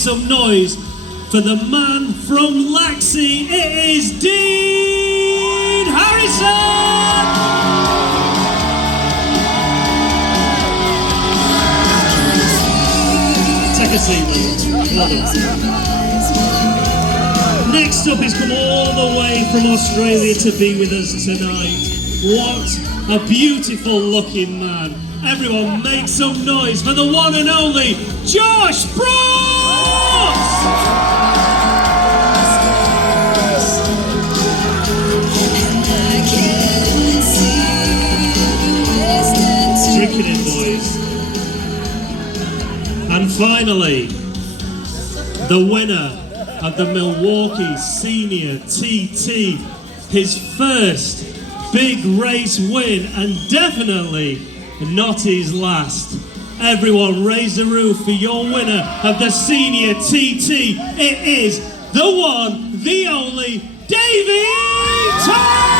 some noise for the man from Laxey. It is Dean Harrison! Take a seat, man. Next up, he's come all the way from Australia to be with us tonight. What a beautiful looking man. Everyone make some noise for the one and only Josh Brookes! Drinking it, boys. And finally, the winner of the Milwaukee Senior TT, his first big race win, and definitely not his last. Everyone raise the roof for your winner of the Senior TT. It is the one, the only, Davey Todd!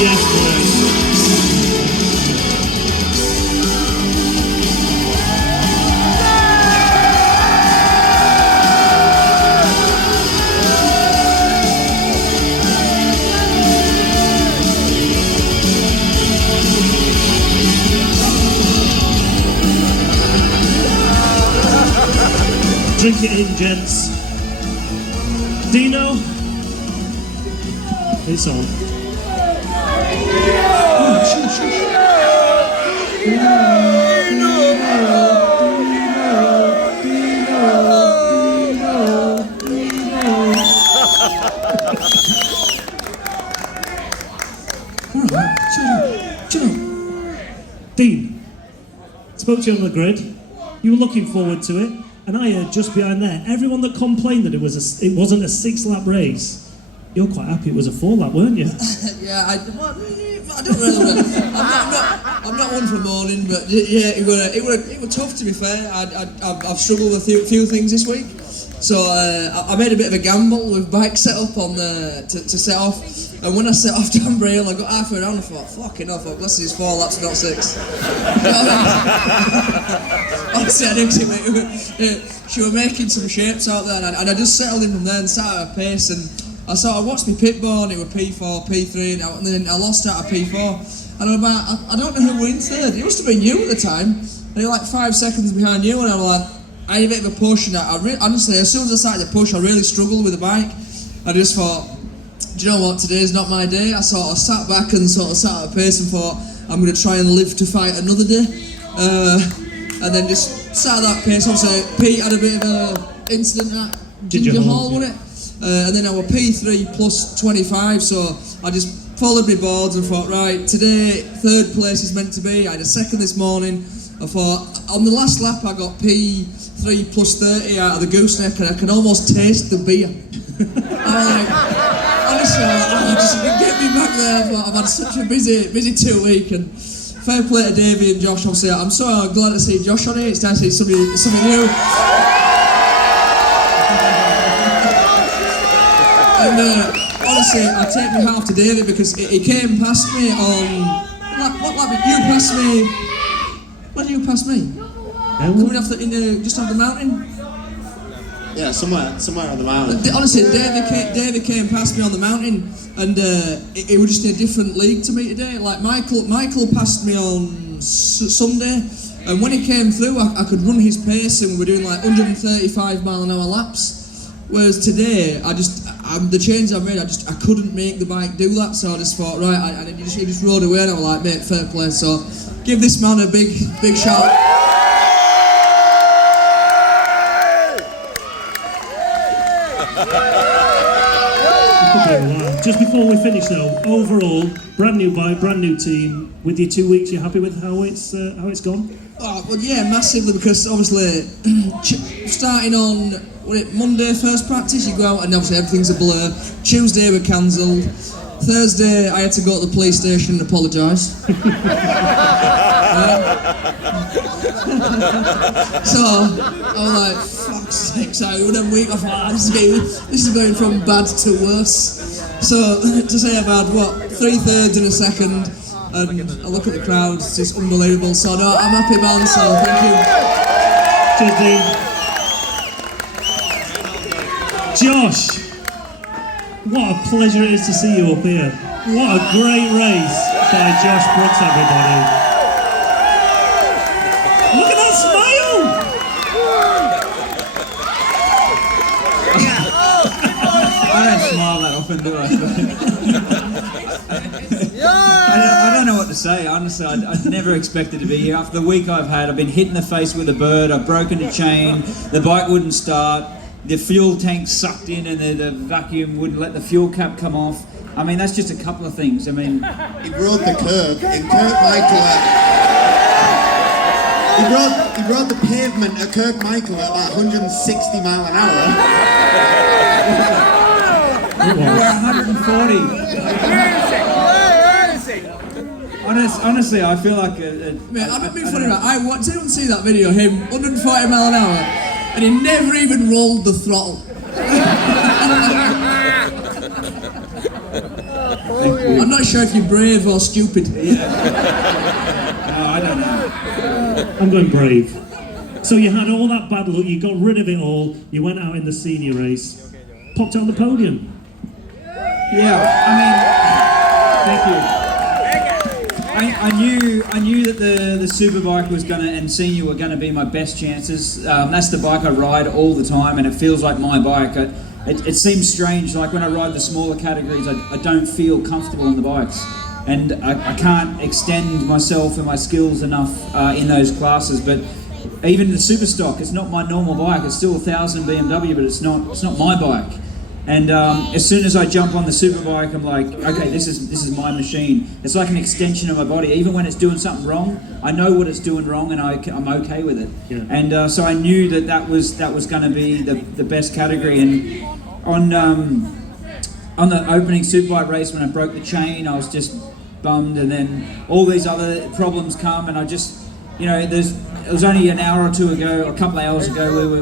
Yes, boys. Drink it in, gents. Dino, it's on. Dean, spoke to you on the grid. You were looking forward to it, and I heard just behind there, everyone that complained that it wasn't a 6-lap race. You're quite happy it was a 4-lap, weren't you? Yeah, I don't really. I'm not one for mourning, but yeah, it were tough, to be fair. I've struggled with a few things this week, so I made a bit of a gamble with bike set up on to set off. And when I set off down Braille, I got halfway around and I thought, fucking hell, bless it's 4 laps, not 6. Honestly, I didn't see it. She were making some shapes out there, and I just settled in from there and sat at a pace. And I watched my pit board, it was P4, P3, and then I lost out of P4. And I'm about, I don't know who were in third. It must have been you at the time. And you're like 5 seconds behind you, and I'm like, I had a bit of a push, and honestly, as soon as I started to push, I really struggled with the bike. I just thought, do you know what, today's not my day. I sort of sat back and sort of sat at a pace and thought, I'm going to try and live to fight another day. And then just sat at that pace. Obviously, Pete had a bit of an incident at Ginger Hall, wasn't it? And then I was P3 plus 25, so I just followed my boards and thought, right, today, 3rd place is meant to be. I had a 2nd this morning. I thought, on the last lap, I got P3 plus 30 out of the gooseneck, and I can almost taste the beer. Honestly, I just get me back there. I've had such a busy 2 week, and fair play to Davey and Josh. Obviously, I'm so glad to see Josh on here. It's nice to see somebody new. And honestly, I take my hat off to Davey because he came past me on what lap did you pass me? Where did you pass me? Coming off just off the mountain. Yeah, somewhere on the mountain. Honestly, Davey came past me on the mountain, and it was just in a different league to me today. Like Michael passed me on Sunday, and when he came through, I could run his pace, and we were doing like 135 mile an hour laps. Whereas today, the change I made, I couldn't make the bike do that. So I just thought, right, he just rode away, and I was like, mate, fair play. So give this man a big shout. Just before we finish though, overall, brand new bike, brand new team. With your 2 weeks, you happy with how it's gone? Oh, well, yeah, massively, because obviously starting on Monday first practice, you go out and obviously everything's a blur. Tuesday we cancelled. Thursday I had to go to the police station and apologise. So I was like, fuck fuck's sake, so one week I thought, this is going from bad to worse. So, to say I've had, 3/3 in a second, and I look at the crowd, it's just unbelievable. So, no, I'm happy, man, so thank you. Cheers, Dean. Josh, what a pleasure it is to see you up here. What a great race by Josh Brookes, everybody. Look at that smile! I don't smile that often, do I? I don't know what to say. Honestly, I never expected to be here. After the week I've had, I've been hit in the face with a bird, I've broken a chain, the bike wouldn't start, the fuel tank sucked in and the vacuum wouldn't let the fuel cap come off. I mean, that's just a couple of things. I mean... He rode the curb in Kirkmichael He rode the pavement at Kirkmichael at about 160 mile an hour. We're 140. Honestly, I feel like Mate, I'm not being funny, right? Did anyone see that video? Him, 140 mile an hour, and he never even rolled the throttle. I'm not sure if you're brave or stupid. No, I don't know. I'm going brave. So you had all that bad luck, you got rid of it all, you went out in the senior race, popped on the podium. Yeah, I mean, thank you. I knew that the superbike was gonna and senior were gonna be my best chances. That's the bike I ride all the time, and it feels like my bike. It seems strange, like when I ride the smaller categories, I don't feel comfortable on the bikes, and I can't extend myself and my skills enough in those classes. But even the super stock, it's not my normal bike. It's still 1000 BMW, but it's not my bike. And as soon as I jump on the superbike, I'm like, okay, this is my machine. It's like an extension of my body. Even when it's doing something wrong, I know what it's doing wrong, and I'm okay with it. Yeah. And so I knew that was going to be the best category. And on the opening superbike race, when I broke the chain, I was just bummed. And then all these other problems come, and I just, it was only an hour or two ago, a couple of hours ago,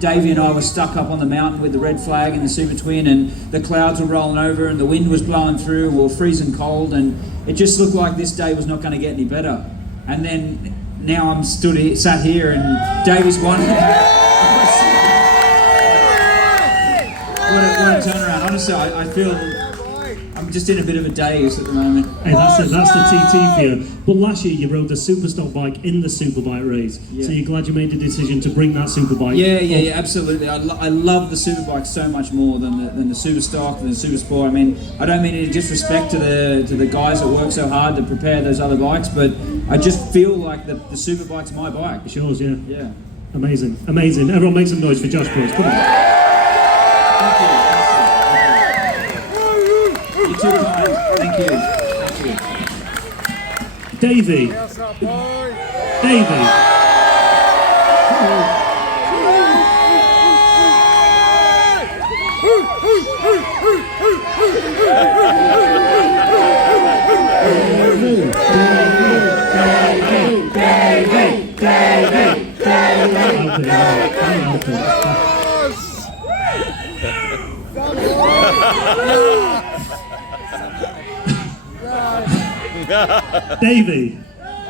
Davey and I were stuck up on the mountain with the red flag and the Super Twin, and the clouds were rolling over and the wind was blowing through, we were freezing cold, and it just looked like this day was not going to get any better. And then now I'm sat here, and Davey's won. What a turnaround. Honestly, I feel I'm just in a bit of a daze at the moment. Hey, that's the TT for you. But last year you rode the Superstock bike in the Superbike race, so you're glad you made the decision to bring that Superbike. Yeah, absolutely. I love the Superbike so much more than the Superstock, than the Supersport. I mean, I don't mean any disrespect to the guys that work so hard to prepare those other bikes, but I just feel like the Superbike's my bike. It's yours, yeah. Yeah. Amazing. Everyone make some noise for Josh Brookes. Come on. Thank you. Davey. Davey,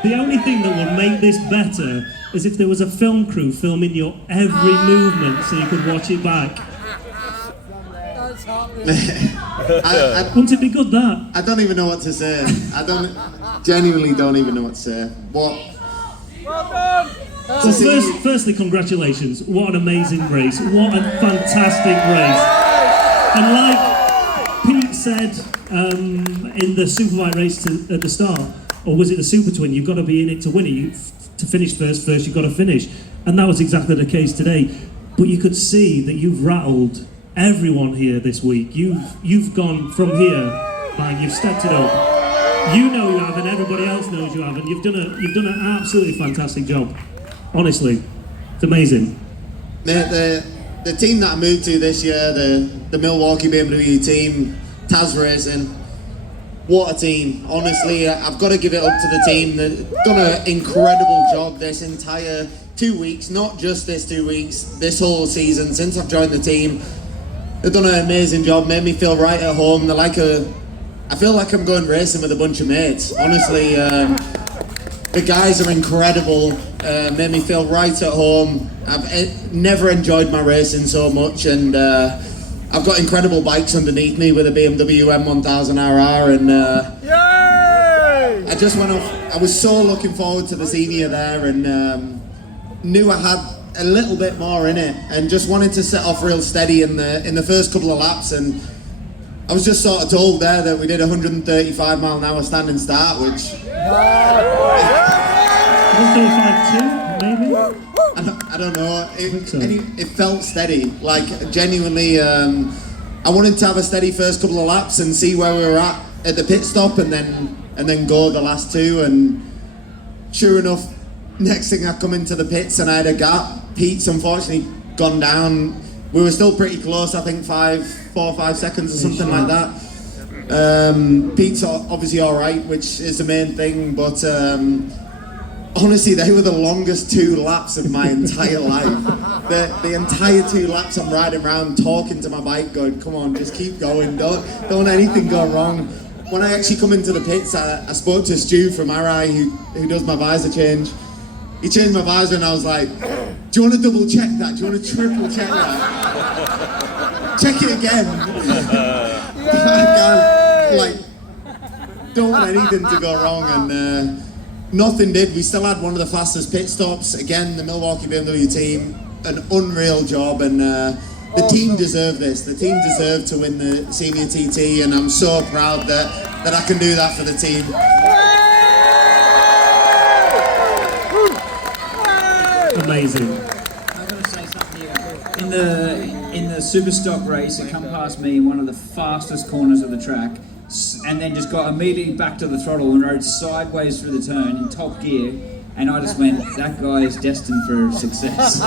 the only thing that will make this better is if there was a film crew filming your every movement so you could watch it back. Wouldn't it be good, that? I don't even know what to say. Genuinely don't even know what to say. So firstly, congratulations. What an amazing race. What a fantastic race. And like Pete said in the Superbike race at the start, or was it the Super Twin, you've got to be in it to win it. To finish first you've got to finish. And that was exactly the case today. But you could see that you've rattled everyone here this week. You've gone from here, bang, you've stepped it up. You know you have, and everybody else knows you have, and you've done an absolutely fantastic job. Honestly, it's amazing. The team that I moved to this year, the Milwaukee BMW team, Taz Racing, what a team. Honestly, I've got to give it up to the team. They've done an incredible job this entire 2 weeks, not just this 2 weeks, this whole season since I've joined the team. They've done an amazing job, made me feel right at home. They're like I feel like I'm going racing with a bunch of mates. Honestly, the guys are incredible, made me feel right at home. I've never enjoyed my racing so much, and I've got incredible bikes underneath me with a BMW M1000RR, and I just went off. I was so looking forward to the senior there, and knew I had a little bit more in it, and just wanted to set off real steady in the first couple of laps. And I was just sort of told there that we did 135 mile an hour standing start, which 135.2 maybe. I don't know. It felt steady. Like genuinely, I wanted to have a steady first couple of laps and see where we were at the pit stop, and then go the last two. And sure enough, next thing I come into the pits and I had a gap. Pete's unfortunately gone down. We were still pretty close, I think 4 or 5 seconds or something like that. Pete's obviously all right, which is the main thing, but honestly, they were the longest 2 laps of my entire life. The entire 2 laps I'm riding around talking to my bike going, come on, just keep going, don't let anything go wrong. When I actually come into the pits, I spoke to Stu from RI who does my visor change. He changed my visor and I was like, do you want to double check that? Do you want to triple check that? Check it again. Don't want anything to go wrong, and nothing did. We still had one of the fastest pit stops. Again, the Milwaukee BMW team, an unreal job, and the team deserved this. The team deserved to win the Senior TT, and I'm so proud that I can do that for the team. Amazing. I'm going to say something here. In the super stock race, it come past me in one of the fastest corners of the track, and then just got immediately back to the throttle and rode sideways through the turn in top gear, and I just went, that guy is destined for success.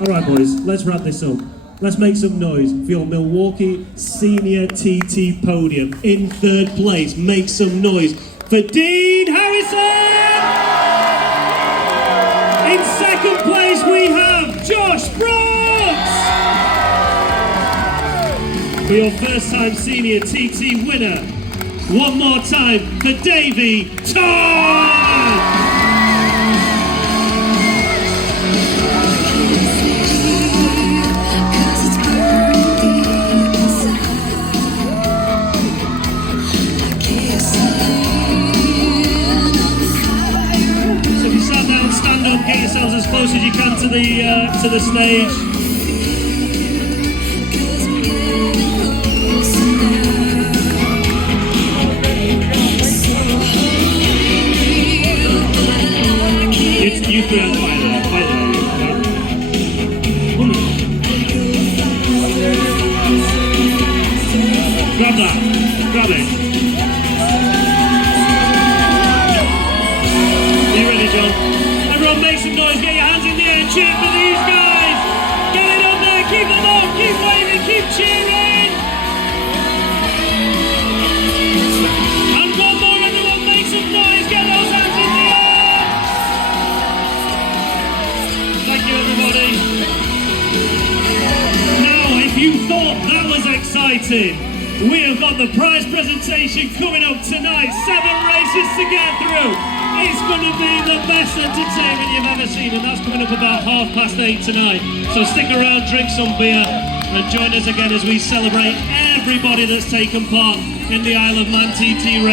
All right, boys, let's wrap this up. Let's make some noise for your Milwaukee Senior TT podium. In 3rd place, make some noise for Dean Harrison! In 2nd place, we have Josh Brookes! For your first time Senior TT winner, one more time for Davey Todd! Get yourselves as close as you can to the stage. You three are quite there. Grab that. Grab it. Are you ready, John? Everyone make some noise, get your hands in the air and cheer for these guys! Get it up there, keep them up, keep waving, keep cheering! And one more, everyone make some noise, get those hands in the air! Thank you, everybody. Now, if you thought that was exciting, we have got the prize presentation coming up tonight. 7 races to get through. It's going to be the best entertainment you've ever seen, and that's coming up about 8:30 tonight. So stick around, drink some beer, and join us again as we celebrate everybody that's taken part in the Isle of Man TT race.